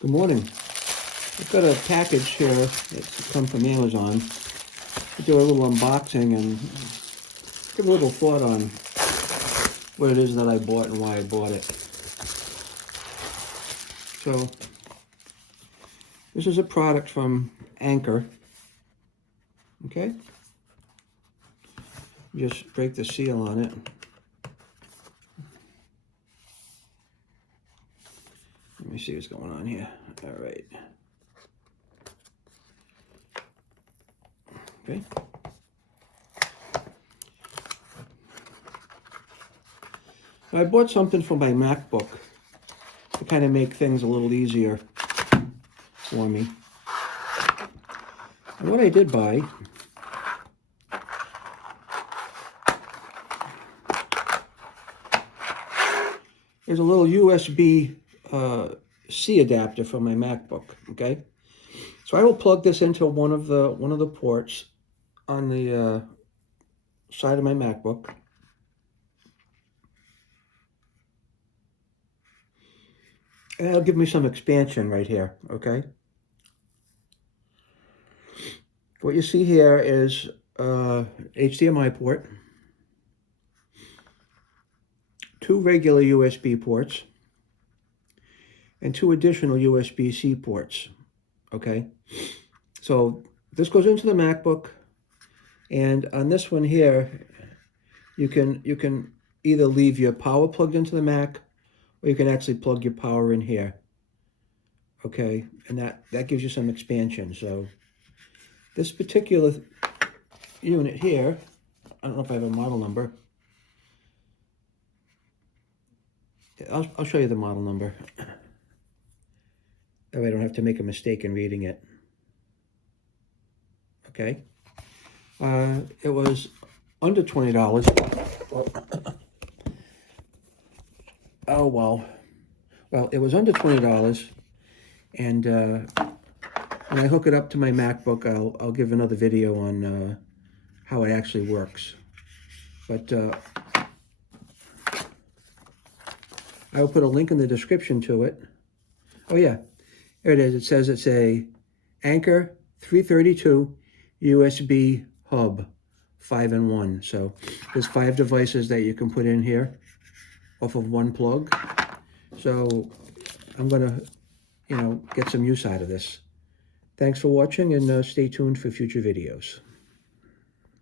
Good morning. I've got a package here that's come from Amazon. I'll do a little unboxing and give a little thought on what it is that I bought and why I bought it. So, this is a product from Anker. Okay? Just break the seal on it. Let me see what's going on here. All right. Okay. I bought something for my MacBook to kind of make things a little easier for me. And what I did buy is a little USB C adapter for my MacBook. Okay, so I will plug this into one of the ports on the side of my MacBook. And that'll give me some expansion right here, okay? What you see here is HDMI port, 2 regular USB ports, and 2 additional USB-C ports, okay? So this goes into the MacBook, and on this one here, you can either leave your power plugged into the Mac, or you can actually plug your power in here, okay? And that gives you some expansion. So this particular unit here, I don't know if I have a model number. I'll show you the model number. That way I don't have to make a mistake in reading it. Okay. It was under $20. Oh, well. Well, it was under $20, and when I hook it up to my MacBook, I'll give another video on how it actually works. But I will put a link in the description to it. Oh yeah, there it is. It says it's a Anker 332 USB hub, 5-in-1. So there's 5 devices that you can put in here off of one plug. So I'm gonna, get some use out of this. Thanks for watching, and stay tuned for future videos.